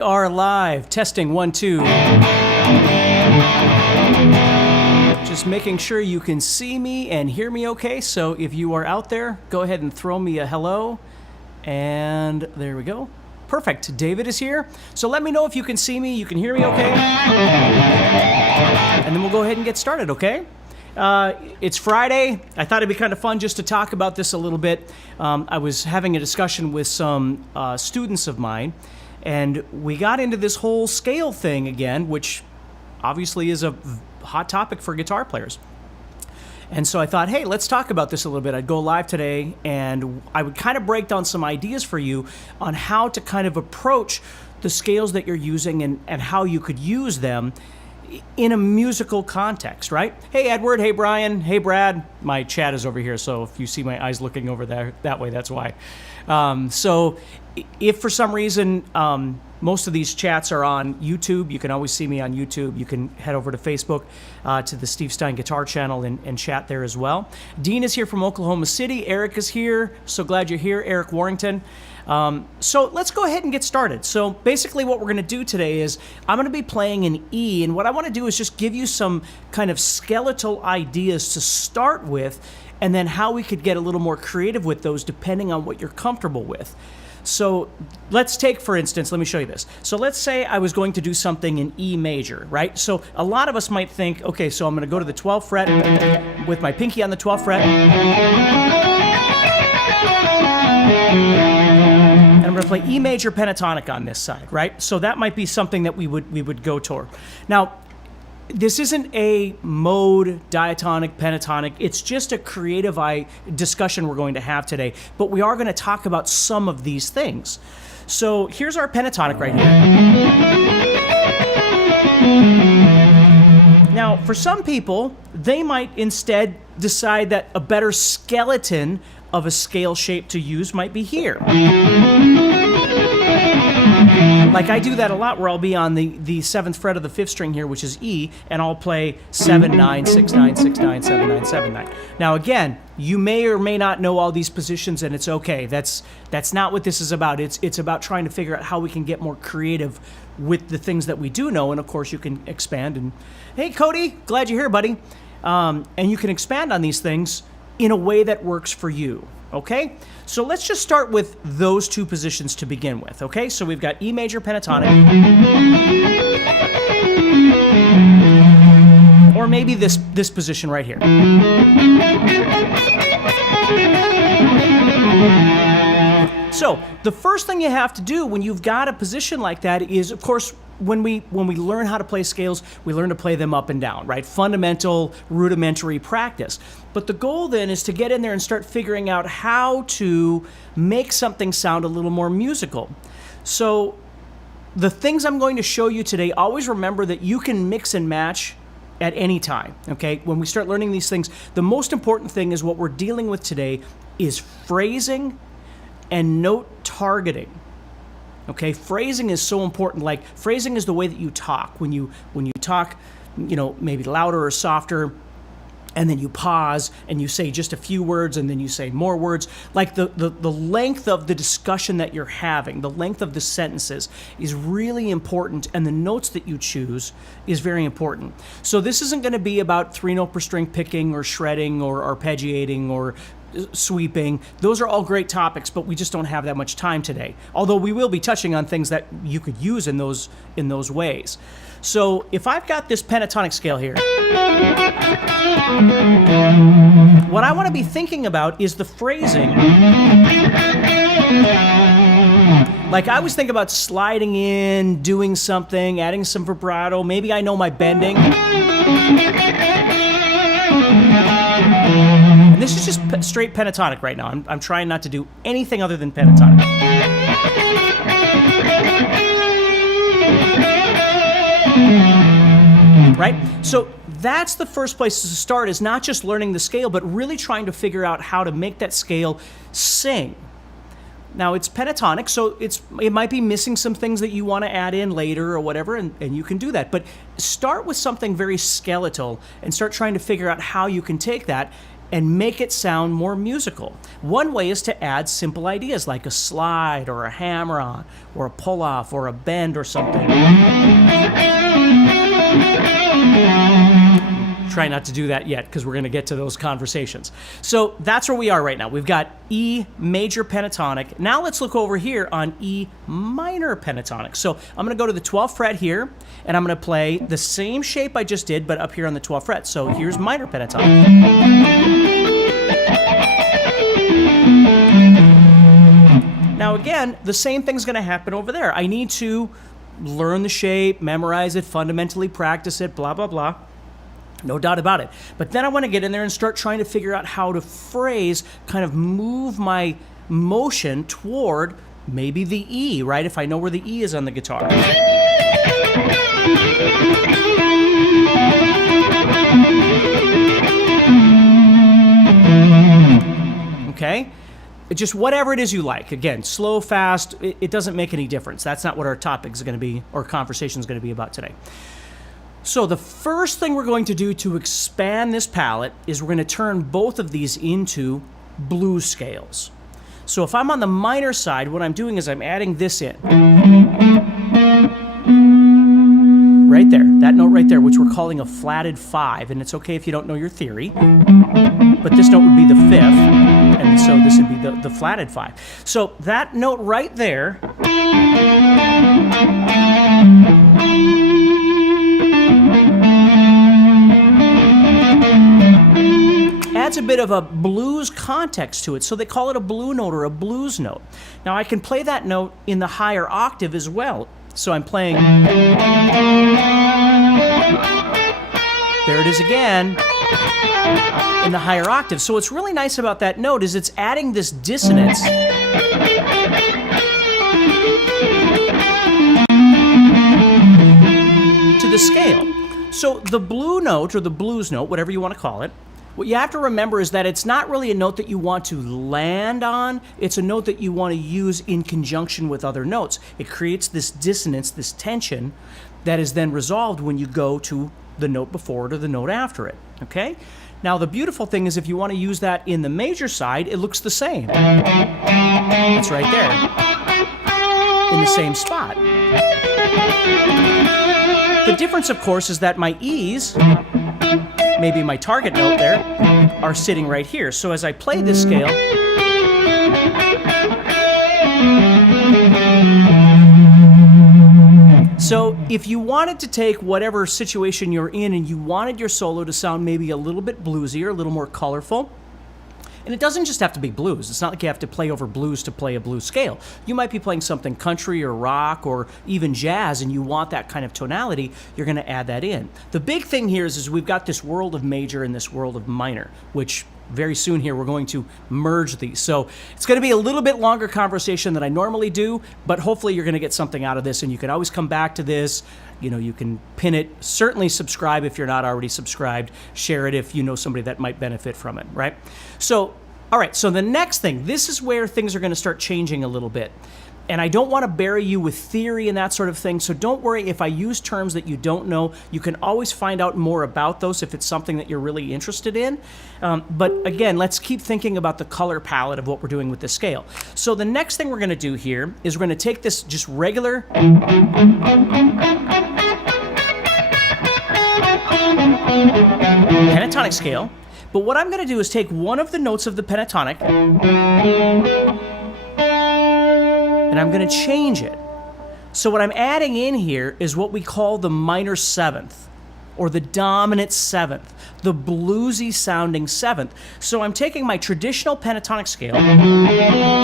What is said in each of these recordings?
Are live. Testing 1 2. Just making sure you can see me and hear me okay. So if you are out there, go ahead and throw me a hello. And there we go. Perfect. David is here. So let me know if you can see me, you can hear me okay. And then we'll go ahead and get started, okay? It's Friday. I thought it'd be kind of fun just to talk about this a little bit. I was having a discussion with some students of mine, and we got into this whole scale thing again, which obviously is a hot topic for guitar players. And so I thought, hey, let's talk about this a little bit. I'd go live today, and I would kind of break down some ideas for you on how to kind of approach the scales that you're using and how you could use them in a musical context, right? Hey, Edward. Hey, Brian. Hey, Brad. My chat is over here, so if you see my eyes looking over there that way, that's why. So if for some reason most of these chats are on YouTube, you can always see me on YouTube. You can head over to Facebook to the Steve Stine Guitar channel and chat there as well. Dean is here from Oklahoma City. Eric is here. So glad you're here, Eric Warrington. So let's go ahead and get started. So basically what we're going to do today is I'm going to be playing an E, and what I want to do is just give you some kind of skeletal ideas to start with, and then how we could get a little more creative with those depending on what you're comfortable with. So let's take, for instance, let me show you this. So let's say I was going to do something in E major, right? So a lot of us might think, okay, so I'm going to go to the 12th fret with my pinky on the 12th fret. And I'm going to play E major pentatonic on this side, right? So that might be something that we would go toward. Now, this isn't a mode, diatonic, pentatonic. It's just a creative discussion we're going to have today. But we are going to talk about some of these things. So here's our pentatonic right here. Now, for some people, they might instead decide that a better skeleton of a scale shape to use might be here. Like I do that a lot, where I'll be on the 7th fret of the 5th string here, which is E, and I'll play 7 9 6 9 6 9 7 9 7 9. Now again, you may or may not know all these positions, and it's okay. That's not what this is about. It's about trying to figure out how we can get more creative with the things that we do know, and of course you can expand. And hey, Cody, glad you're here, buddy. And you can expand on these things in a way that works for you. Okay, so let's just start with those two positions to begin with. Okay, so we've got E major pentatonic, or maybe this position right here. So the first thing you have to do when you've got a position like that is, of course, when we learn how to play scales, we learn to play them up and down, right? Fundamental, rudimentary practice. But the goal then is to get in there and start figuring out how to make something sound a little more musical. So the things I'm going to show you today, always remember that you can mix and match at any time, okay? When we start learning these things, the most important thing is what we're dealing with today is phrasing and note targeting. Okay, phrasing is so important. Like, phrasing is the way that you talk. When you talk, maybe louder or softer, and then you pause and you say just a few words, and then you say more words. Like the length of the discussion that you're having, the length of the sentences is really important, and the notes that you choose is very important. So this isn't going to be about 3-note per string picking or shredding or arpeggiating or sweeping. Those are all great topics, but we just don't have that much time today. Although we will be touching on things that you could use in those ways. So if I've got this pentatonic scale here, what I want to be thinking about is the phrasing. Like I always think about sliding in, doing something, adding some vibrato. Maybe I know my bending. And this is just straight pentatonic right now. I'm trying not to do anything other than pentatonic. Right? So that's the first place to start, is not just learning the scale, but really trying to figure out how to make that scale sing. Now, it's pentatonic, so it might be missing some things that you want to add in later or whatever, and you can do that. But start with something very skeletal and start trying to figure out how you can take that and make it sound more musical. One way is to add simple ideas like a slide or a hammer-on or a pull-off or a bend or something. Try not to do that yet because we're going to get to those conversations. So that's where we are right now. We've got E major pentatonic. Now let's look over here on E minor pentatonic. So I'm going to go to the 12th fret here, and I'm going to play the same shape I just did, but up here on the 12th fret. So here's minor pentatonic. Now again, the same thing's going to happen over there. I need to learn the shape, memorize it, fundamentally practice it, blah, blah, blah. No doubt about it. But then I want to get in there and start trying to figure out how to phrase, kind of move my motion toward maybe the E, right? If I know where the E is on the guitar. Okay? Just whatever it is you like. Again, slow, fast, it doesn't make any difference. That's not what our topic is going to be, or conversation is going to be about today. So the first thing we're going to do to expand this palette is we're going to turn both of these into blues scales. So if I'm on the minor side, what I'm doing is I'm adding this in. Right there, that note right there, which we're calling a flatted 5, and it's okay if you don't know your theory, but this note would be the 5th, and so this would be the flatted 5. So that note right there adds a bit of a blues context to it, so they call it a blue note or a blues note. Now I can play that note in the higher octave as well. So I'm playing, there it is again, in the higher octave. So what's really nice about that note is it's adding this dissonance to the scale. So the blue note, or the blues note, whatever you want to call it, what you have to remember is that it's not really a note that you want to land on. It's a note that you want to use in conjunction with other notes. It creates this dissonance, this tension, that is then resolved when you go to the note before it or the note after it, okay? Now, the beautiful thing is if you want to use that in the major side, it looks the same. It's right there, in the same spot. The difference, of course, is that my E's, maybe my target note there, are sitting right here. So as I play this scale, so if you wanted to take whatever situation you're in and you wanted your solo to sound maybe a little bit bluesier, a little more colorful, and it doesn't just have to be blues. It's not like you have to play over blues to play a blues scale. You might be playing something country or rock or even jazz, and you want that kind of tonality, you're going to add that in. The big thing here is we've got this world of major and this world of minor, which very soon here we're going to merge these. So it's going to be a little bit longer conversation than I normally do, but hopefully you're going to get something out of this, and you can always come back to this. You know, you can pin it. Certainly subscribe if you're not already subscribed. Share it if you know somebody that might benefit from it, right? So, all right, so the next thing, this is where things are going to start changing a little bit. And I don't want to bury you with theory and that sort of thing, so don't worry if I use terms that you don't know. You can always find out more about those if it's something that you're really interested in. But again, let's keep thinking about the color palette of what we're doing with this scale. So the next thing we're going to do here is we're going to take this just regular pentatonic scale, but what I'm going to do is take one of the notes of the pentatonic and I'm going to change it. So what I'm adding in here is what we call the minor 7th, or the dominant 7th, the bluesy sounding 7th. So I'm taking my traditional pentatonic scale, and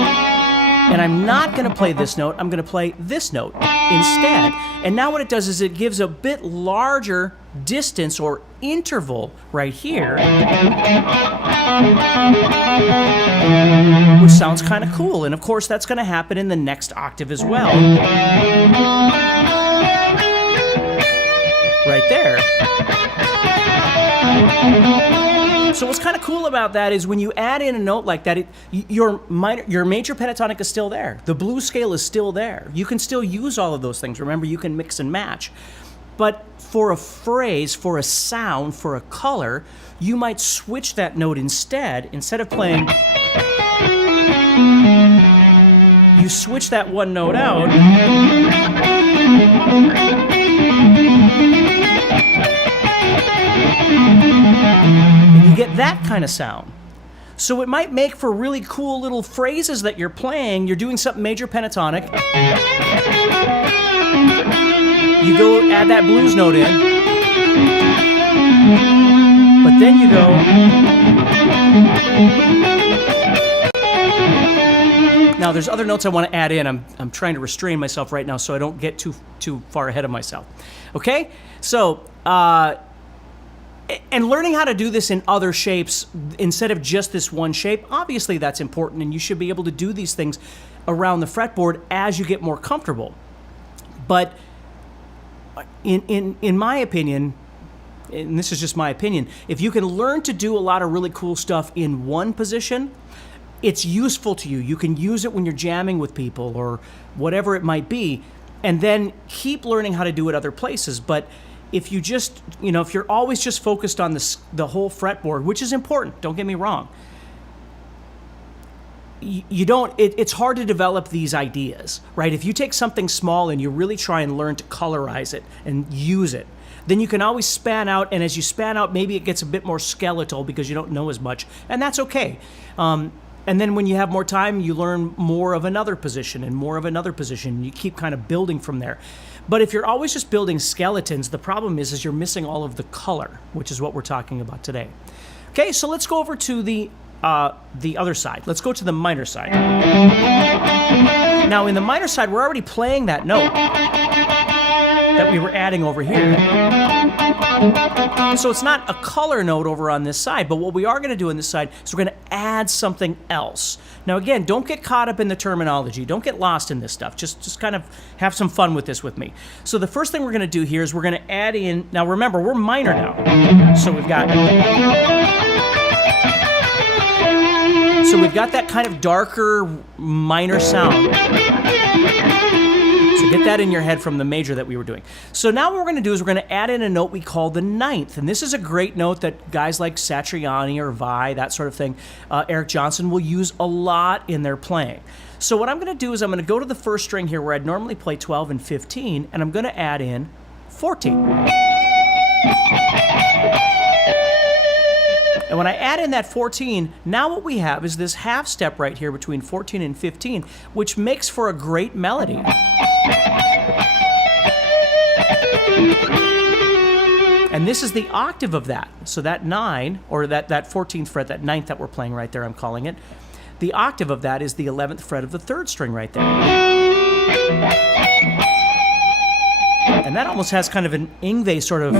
I'm not going to play this note, I'm going to play this note instead. And now what it does is it gives a bit larger distance or interval right here, which sounds kind of cool. And of course that's going to happen in the next octave as well. Right there. So what's kind of cool about that is when you add in a note like that, your major pentatonic is still there. The blues scale is still there. You can still use all of those things. Remember, you can mix and match. But for a phrase, for a sound, for a color, you might switch that note instead. Instead of playing, you switch that one note out. And you get that kind of sound. So it might make for really cool little phrases that you're playing. You're doing something major pentatonic. You go add that blues note in. But then you go. Now there's other notes I want to add in. I'm trying to restrain myself right now so I don't get too far ahead of myself. Okay? So, and learning how to do this in other shapes instead of just this one shape, obviously that's important, and you should be able to do these things around the fretboard as you get more comfortable. But in my opinion, and this is just my opinion, if you can learn to do a lot of really cool stuff in one position, it's useful to you. You can use it when you're jamming with people or whatever it might be, and then keep learning how to do it other places. But if you just, if you're always just focused on the whole fretboard, which is important, don't get me wrong, it's hard to develop these ideas, right? If you take something small and you really try and learn to colorize it and use it, then you can always span out, and as you span out, maybe it gets a bit more skeletal because you don't know as much, and that's okay. And then when you have more time, you learn more of another position and more of another position. You keep kind of building from there. But if you're always just building skeletons, the problem is you're missing all of the color, which is what we're talking about today. Okay, so let's go over to the other side. Let's go to the minor side. Now, in the minor side, we're already playing that note that we were adding over here. So it's not a color note over on this side, but what we are going to do on this side is we're going to add something else. Now again, don't get caught up in the terminology. Don't get lost in this stuff. Just kind of have some fun with this with me. So the first thing we're going to do here is we're going to add in, now remember, we're minor now. So we've got that kind of darker minor sound. So get that in your head from the major that we were doing. So now what we're going to do is we're going to add in a note we call the ninth. And this is a great note that guys like Satriani or Vai, that sort of thing, Eric Johnson, will use a lot in their playing. So what I'm going to do is I'm going to go to the first string here where I'd normally play 12 and 15, and I'm going to add in 14. And when I add in that 14, now what we have is this half step right here between 14 and 15, which makes for a great melody. And this is the octave of that. So that 9, or that 14th fret, that 9th that we're playing right there, I'm calling it, the octave of that is the 11th fret of the 3rd string right there. And that almost has kind of an Yngwie sort of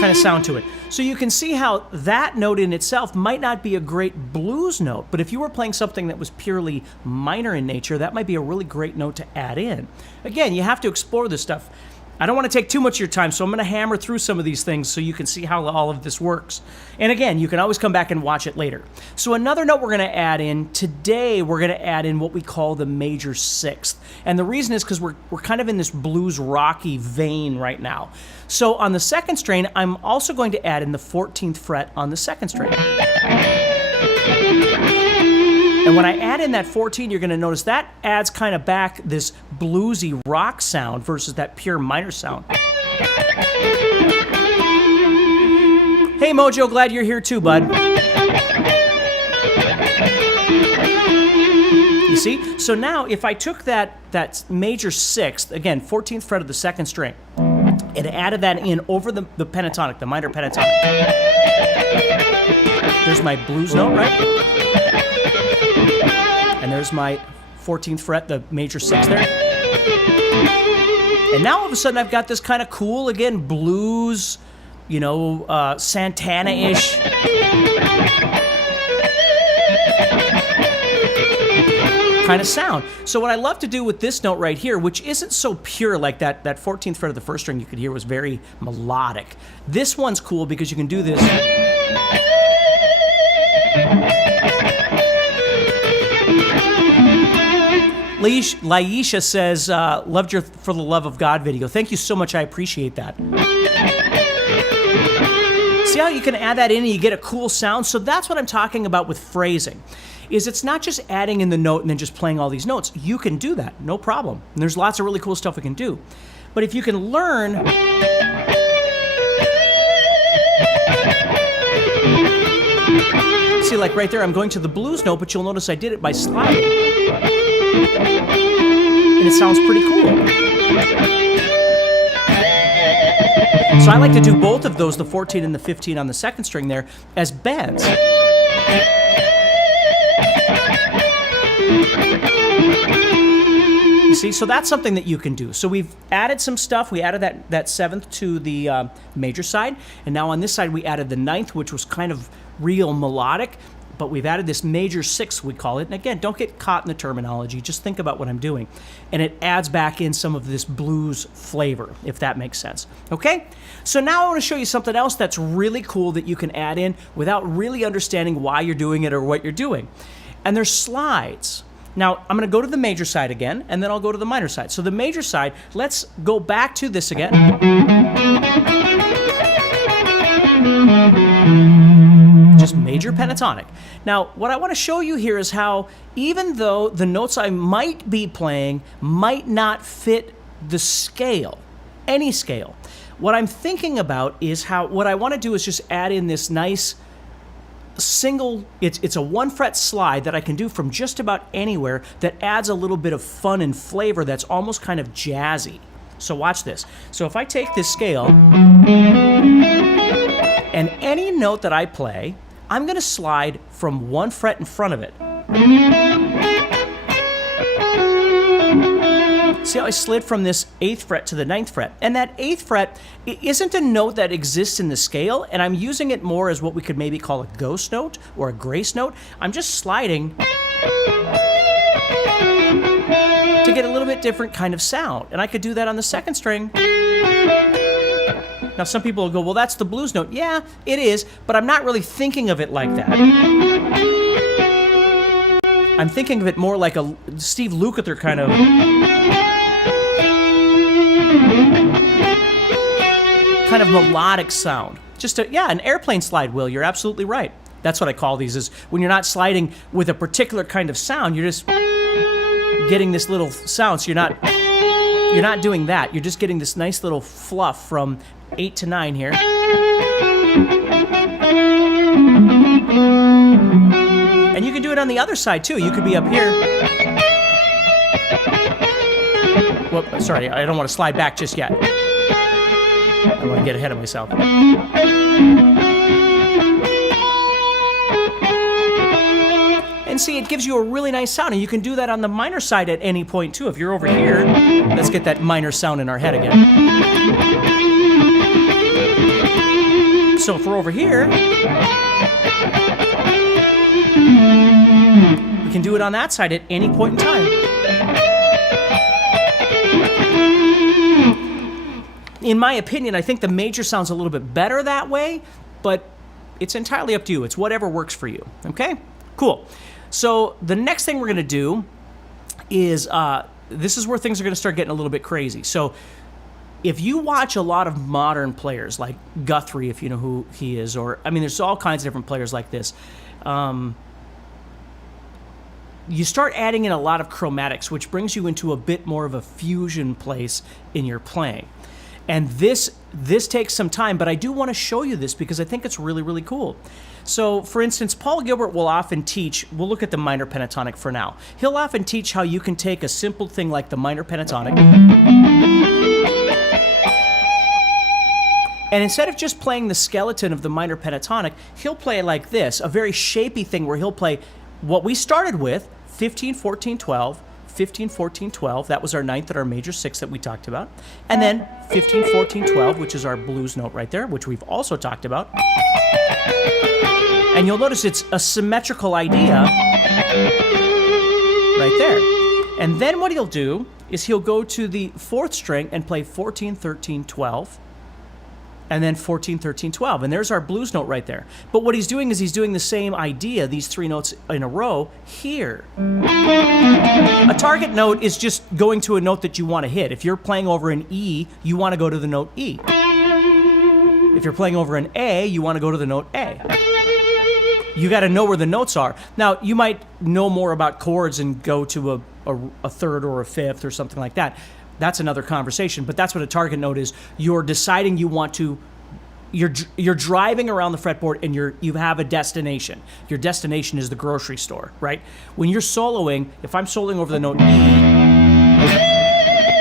kind of sound to it. So you can see how that note in itself might not be a great blues note, but if you were playing something that was purely minor in nature, that might be a really great note to add in. Again, you have to explore this stuff. I don't want to take too much of your time, so I'm going to hammer through some of these things so you can see how all of this works. And again, you can always come back and watch it later. So another note we're going to add in, today we're going to add in what we call the major 6th. And the reason is because we're kind of in this blues rocky vein right now. So on the 2nd string, I'm also going to add in the 14th fret on the 2nd string. And when I add in that 14, you're going to notice that adds kind of back this bluesy rock sound versus that pure minor sound. Hey Mojo, glad you're here too, bud. You see? So now if I took that major 6th, again, 14th fret of the 2nd string, and added that in over the pentatonic, the minor pentatonic. There's my blues note, right? And there's my 14th fret, the major 6th there. And now all of a sudden I've got this kind of cool, again, blues, Santana-ish. Kind of sound. So what I love to do with this note right here, which isn't so pure like that 14th fret of the 1st string you could hear was very melodic. This one's cool because you can do this. Laisha says, loved your For the Love of God video. Thank you so much. I appreciate that. See how you can add that in and you get a cool sound? So that's what I'm talking about with phrasing. Is it's not just adding in the note and then just playing all these notes. You can do that, no problem. And there's lots of really cool stuff we can do. But if you can learn... See, like right there, I'm going to the blues note, but you'll notice I did it by sliding. And it sounds pretty cool. So I like to do both of those, the 14 and the 15 on the second string there, as bends. You see, so that's something that you can do. So we've added some stuff. We added that seventh to the major side, and now on this side we added the ninth, which was kind of real melodic, but we've added this major sixth, we call it. And again, don't get caught in the terminology. Just think about what I'm doing. And it adds back in some of this blues flavor, if that makes sense. Okay? So now I want to show you something else that's really cool that you can add in without really understanding why you're doing it or what you're doing. And there's slides. Now, I'm going to go to the major side again, and then I'll go to the minor side. So the major side, let's go back to this again. Just major pentatonic. Now, what I want to show you here is how, even though the notes I might be playing might not fit the scale, any scale, what I'm thinking about is how, what I want to do is just add in this nice single, it's a 1 fret slide that I can do from just about anywhere that adds a little bit of fun and flavor that's almost kind of jazzy. So watch this. So if I take this scale and any note that I play, I'm going to slide from 1 fret in front of it. See how I slid from this 8th fret to the 9th fret? And that 8th fret isn't a note that exists in the scale, and I'm using it more as what we could maybe call a ghost note or a grace note. I'm just sliding to get a little bit different kind of sound. And I could do that on the second string. Now some people will go, well, that's the blues note. Yeah, it is, but I'm not really thinking of it like that. I'm thinking of it more like a Steve Lukather kind of melodic sound. Just an airplane slide, Will. You're absolutely right. That's what I call these, is when you're not sliding with a particular kind of sound, you're just getting this little sound. So you're not doing that. You're just getting this nice little fluff from 8 to 9 here. And you can do it on the other side too. You could be up here. Well, sorry, I don't want to slide back just yet. I want to get ahead of myself. And see, it gives you a really nice sound, and you can do that on the minor side at any point too. If you're over here, let's get that minor sound in our head again. So if we're over here, we can do it on that side at any point in time. In my opinion, I think the major sounds a little bit better that way, but it's entirely up to you. It's whatever works for you. Okay? Cool. So the next thing we're going to do is, this is where things are going to start getting a little bit crazy. So if you watch a lot of modern players, like Guthrie, if you know who he is, or, I mean, there's all kinds of different players like this, you start adding in a lot of chromatics, which brings you into a bit more of a fusion place in your playing. And this takes some time, but I do want to show you this because I think it's really, really cool. So, for instance, Paul Gilbert will often teach, we'll look at the minor pentatonic for now. He'll often teach how you can take a simple thing like the minor pentatonic, and instead of just playing the skeleton of the minor pentatonic, he'll play like this, a very shapy thing where he'll play what we started with, 15, 14, 12, 15, 14, 12, that was our 9th and our major 6th that we talked about. And then 15, 14, 12, which is our blues note right there, which we've also talked about. And you'll notice it's a symmetrical idea right there. And then what he'll do is he'll go to the 4th string and play 14, 13, 12. And then 14, 13, 12. And there's our blues note right there. But what he's doing is he's doing the same idea, these 3 notes in a row, here. A target note is just going to a note that you want to hit. If you're playing over an E, you want to go to the note E. If you're playing over an A, you want to go to the note A. You got to know where the notes are. Now, you might know more about chords and go to a third or a fifth or something like that. That's another conversation, but that's what a target note is. You're deciding you want to, you're driving around the fretboard and you have a destination. Your destination is the grocery store, right? When you're soloing, if I'm soloing over the note E,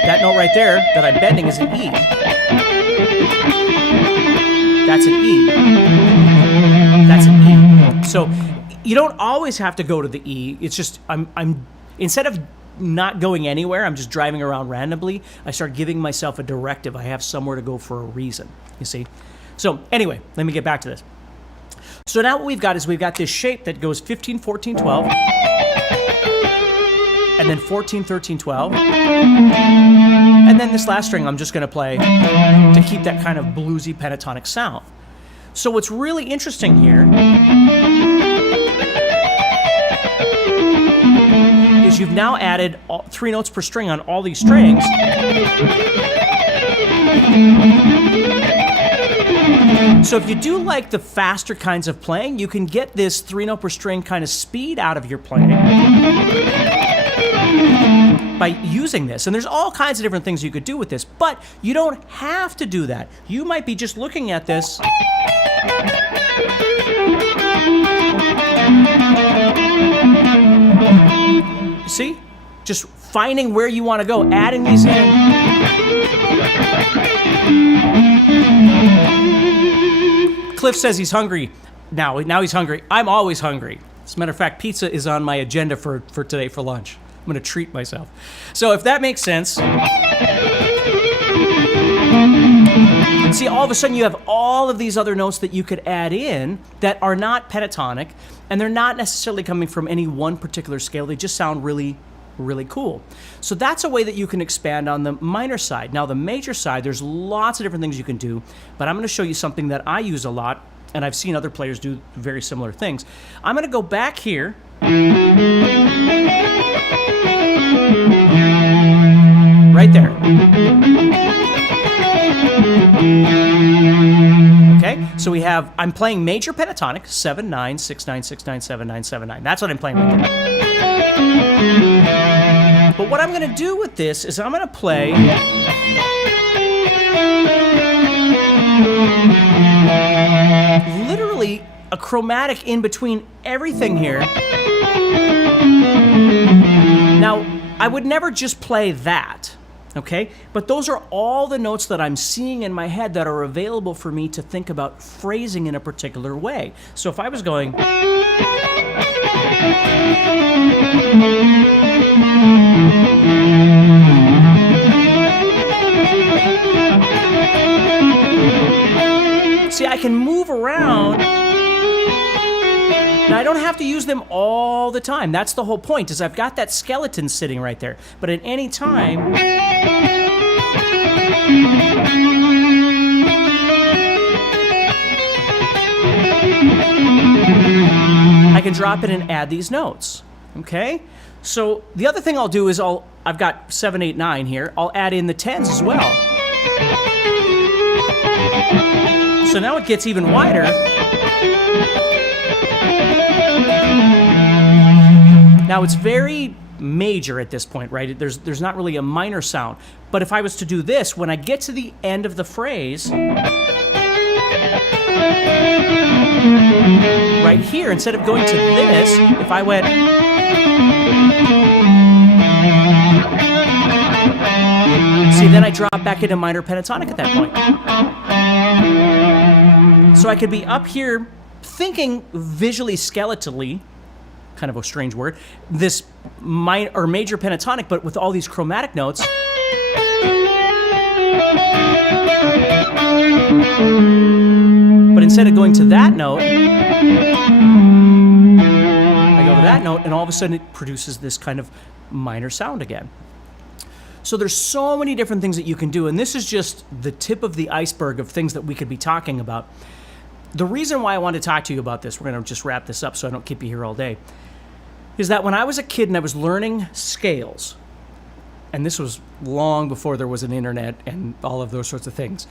that note right there that I'm bending is an E. That's an E. That's an E. So you don't always have to go to the E. It's just I'm instead of not going anywhere, I'm just driving around randomly. I start giving myself a directive. I have somewhere to go for a reason. You see? So anyway, let me get back to this. So now what we've got is we've got this shape that goes 15, 14, 12, and then 14, 13, 12, and then this last string I'm just going to play to keep that kind of bluesy pentatonic sound. So what's really interesting here is you've now added 3 notes per string on all these strings. So if you do like the faster kinds of playing, you can get this 3 note per string kind of speed out of your playing by using this. And there's all kinds of different things you could do with this, but you don't have to do that. You might be just looking at this see? Just finding where you want to go, adding these in. Cliff says he's hungry. Now he's hungry. I'm always hungry. As a matter of fact, pizza is on my agenda for today for lunch. I'm going to treat myself. So if that makes sense, see, all of a sudden you have all of these other notes that you could add in that are not pentatonic, and they're not necessarily coming from any one particular scale. They just sound really, really cool. So that's a way that you can expand on the minor side. Now the major side, there's lots of different things you can do, but I'm going to show you something that I use a lot, and I've seen other players do very similar things. I'm going to go back here. Right there. Okay, so we have, I'm playing major pentatonic, 7, 9, 6, 9, 6, 9, 7, 9, 7, 9. That's what I'm playing right there. But what I'm going to do with this is I'm going to play literally a chromatic in between everything here. Now, I would never just play that. Okay, but those are all the notes that I'm seeing in my head that are available for me to think about phrasing in a particular way. So if I was going, see, I can move around. Now, I don't have to use them all the time. That's the whole point, is I've got that skeleton sitting right there. But at any time, I can drop it and add these notes, okay? So the other thing I'll do is I've got 7, 8, 9 here. I'll add in the 10s as well. So now it gets even wider. Now it's very major at this point, right? There's not really a minor sound. But if I was to do this, when I get to the end of the phrase, right here, instead of going to this, if I went, see, then I drop back into minor pentatonic at that point. So I could be up here thinking visually skeletally, kind of a strange word, this minor or major pentatonic, but with all these chromatic notes. But instead of going to that note, I go to that note, and all of a sudden it produces this kind of minor sound again. So there's so many different things that you can do, and this is just the tip of the iceberg of things that we could be talking about. The reason why I want to talk to you about this, we're going to just wrap this up so I don't keep you here all day. is that when I was a kid and I was learning scales, and this was long before there was an internet and all of those sorts of things,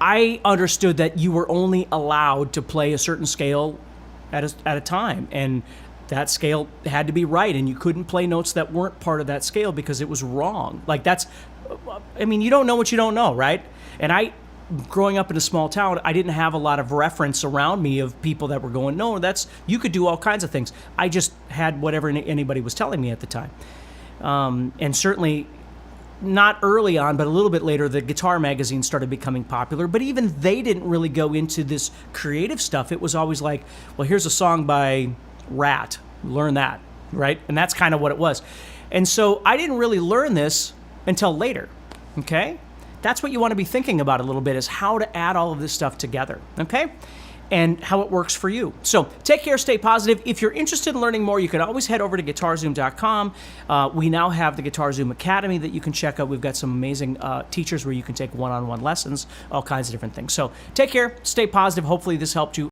I understood that you were only allowed to play a certain scale at a time, and that scale had to be right, and you couldn't play notes that weren't part of that scale because it was wrong. Like you don't know what you don't know, right? And growing up in a small town, I didn't have a lot of reference around me of people that were going, no, you could do all kinds of things. I just had whatever anybody was telling me at the time. And certainly not early on, but a little bit later, the guitar magazine started becoming popular. But even they didn't really go into this creative stuff. It was always like, well, here's a song by Rat. Learn that, right? And that's kind of what it was. And so I didn't really learn this until later, okay? That's what you want to be thinking about a little bit, is how to add all of this stuff together, okay? And how it works for you. So take care, stay positive. If you're interested in learning more, you can always head over to guitarzoom.com. We now have the Guitar Zoom Academy that you can check out. We've got some amazing teachers where you can take one-on-one lessons, all kinds of different things. So take care, stay positive. Hopefully this helped you.